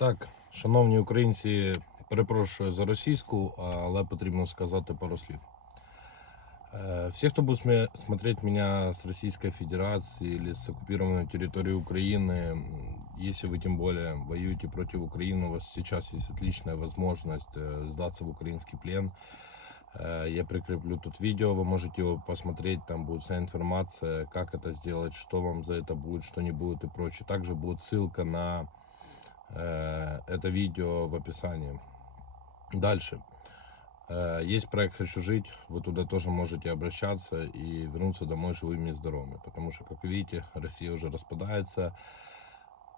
Так, шановні українці, перепрошую за російську, але потрібно сказати пару слів. Э, Все, кто будет сме- смотреть меня с Российской Федерации или с оккупированной территории Украины, м, если вы тем более воюете против Украины, у вас сейчас есть отличная возможность э, сдаться в украинский плен. Э, Я прикреплю тут видео, вы можете его посмотреть, там будет вся информация, как это сделать, что вам за это будет, что не будет и прочее. Также будет ссылка на э, это видео в описании. Дальше. Э, Есть проект «Хочу жить», вы туда тоже можете обращаться и вернуться домой живыми и здоровыми. Потому что, как видите, Россия уже распадается.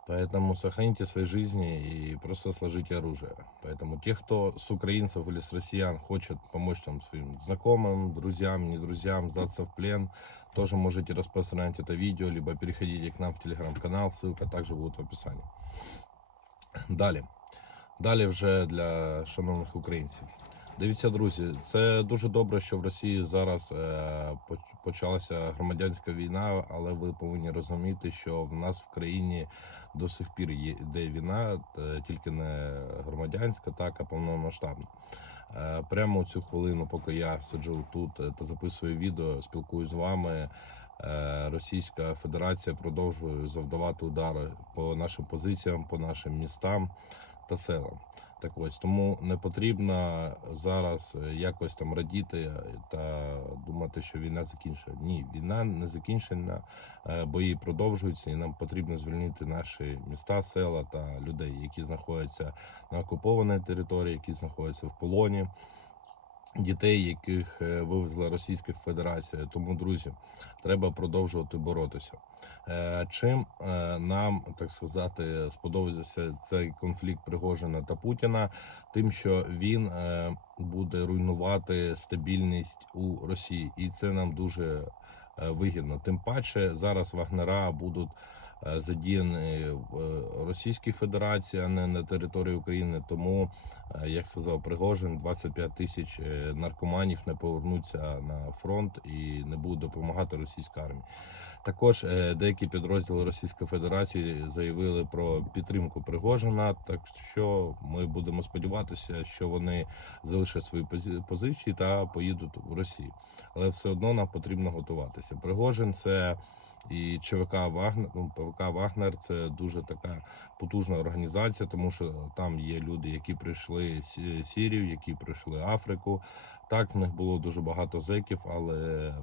Поэтому сохраните свои жизни и просто сложите оружие. Поэтому тех, кто с украинцев или с россиян хочет помочь там своим знакомым, друзьям, не друзьям сдаться в плен, тоже можете распространять это видео, либо переходите к нам в телеграм-канал, ссылка также будет в описании. Далі. Далі вже для шановних українців. Дивіться, друзі, це дуже добре, що в Росії зараз е, почалася громадянська війна, але ви повинні розуміти, що в нас в країні до сих пір йде війна, е, тільки не громадянська, так, а повномасштабна. Е, Прямо у цю хвилину, поки я сиджу тут та записую відео, спілкуюсь з вами. Е, Російська Федерація продовжує завдавати удари по нашим позиціям, по нашим містам та селам. Так ось тому не потрібно зараз е, якось там радіти та думати, що війна закінчена. Ні, війна не закінчена, е, бої продовжуються, і нам потрібно звільнити наші міста, села та людей, які знаходяться на окупованій території, які знаходяться в полоні. Дітей, яких е, вивезла Російська Федерація. Тому, друзі, треба продовжувати боротися. Е, Чим е, нам, так сказати, сподобався цей конфлікт Пригожина та Путіна, тим, що він буде руйнувати стабільність у Росії, і це нам дуже вигідно. Тим паче зараз вагнера будуть е, задіяні в е, Російській Федерації, а не на території України. Тому, е, як сказав Пригожин, 25 тисяч е, наркоманів не повернуться на фронт і не будуть допомагати російській армії. Також е, деякі підрозділи Російської Федерації заявили про підтримку Пригожина. Так що ми будемо сподіватися, що вони залишать свої пози- позиції та поїдуть в Росію. Але все одно нам потрібно готуватися. Пригожин це і ЧВК Вагнер, ну, ПВК Вагнер це дуже така потужна організація, тому що там є люди, які прийшли з Сі- Сірію, які прийшли Африку. Так, в них було дуже багато зеків, але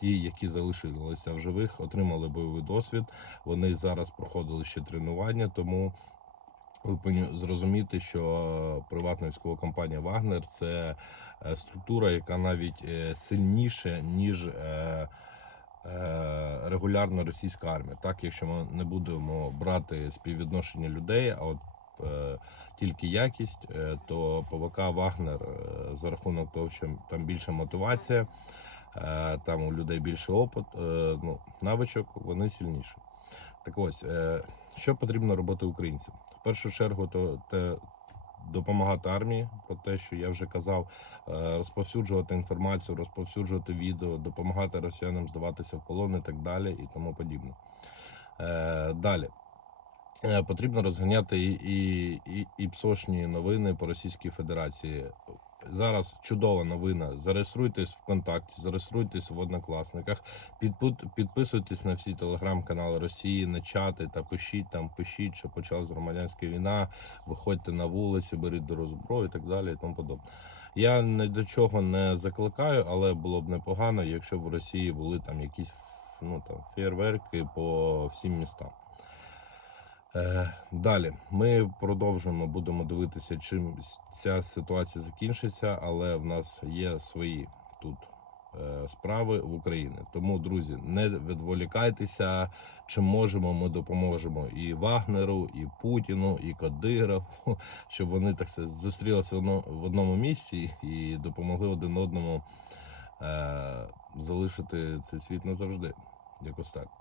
ті, які залишилися в живих, отримали бойовий досвід. Вони зараз проходили ще тренування, тому ви зрозуміти, що приватна військова компанія Вагнер це е, структура, яка навіть е, сильніша, ніж е, е, російська армія. Так, якщо ми не будемо брати співвідношення людей, а от е, тільки якість, е, то ПВК Вагнер за рахунок того, що там більша мотивація, там у людей більше опит, ну, навичок, вони сильніші. Так ось, що потрібно робити українцям? В першу чергу, то те допомагати армії, про те, що я вже казав, е, розповсюджувати інформацію, розповсюджувати відео, допомагати росіянам здаватися в полон і так далі, і тому подібне. Е, Далі. Е, Потрібно розганяти і, і, і, і псошні новини по Російській Федерації. Зараз чудова новина. Зареєструйтесь в контакті, зареєструйтесь в однокласниках, підписуйтесь на всі телеграм-канали Росії, на чати та пишіть там, пишіть, що почалась громадянська війна, виходьте на вулиці, беріть до зброю і так далі. І тому подобне. Я ні до чого не закликаю, але було б непогано, якщо б в Росії були там якісь ну там фейерверки по всім містам. Е, Далі ми продовжуємо, будемо дивитися, чим ця ситуація закінчиться, але в нас є свої тут е, справи в Україні. Тому, друзі, не відволікайтеся. Чим можемо, ми допоможемо і Вагнеру, і Путіну, і Кадирову, щоб вони так зустрілися в одному місці і допомогли один одному е, залишити цей світ назавжди. Якось так.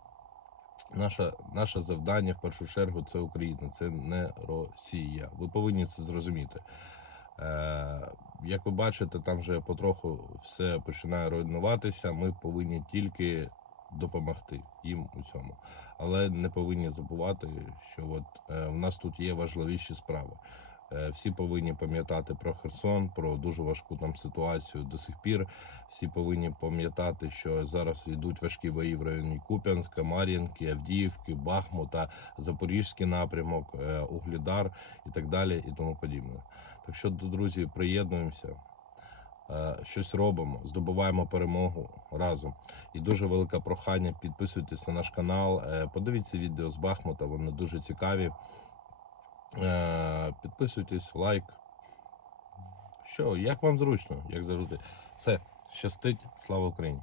Наша, наше завдання в першу чергу це Україна, це не Росія. Ви повинні це зрозуміти. Е, як ви бачите, там вже потроху все починає руйнуватися. Ми повинні тільки допомогти їм у цьому. Але не повинні забувати, що от е, в нас тут є важливіші справи. Е, Всі повинні пам'ятати про Херсон, про дуже важку там ситуацію до сих пір. Всі повинні пам'ятати, що зараз йдуть важкі бої в районі Куп'янська, Мар'їнки, Авдіївки, Бахмута, Запорізький напрямок, е, Углідар і так далі, і тому подібне. Так що, друзі, приєднуємося, е, щось робимо, здобуваємо перемогу разом. І дуже велике прохання, підписуйтесь на наш канал, подивіться відео з Бахмута, вони дуже цікаві. Е, Підписуйтесь, лайк. Що, як вам зручно, як завжди. Все, щастить, слава Україні!